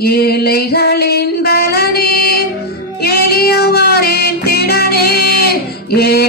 ஏழைகளின் பலனே எளியவரின் திடனே ஏ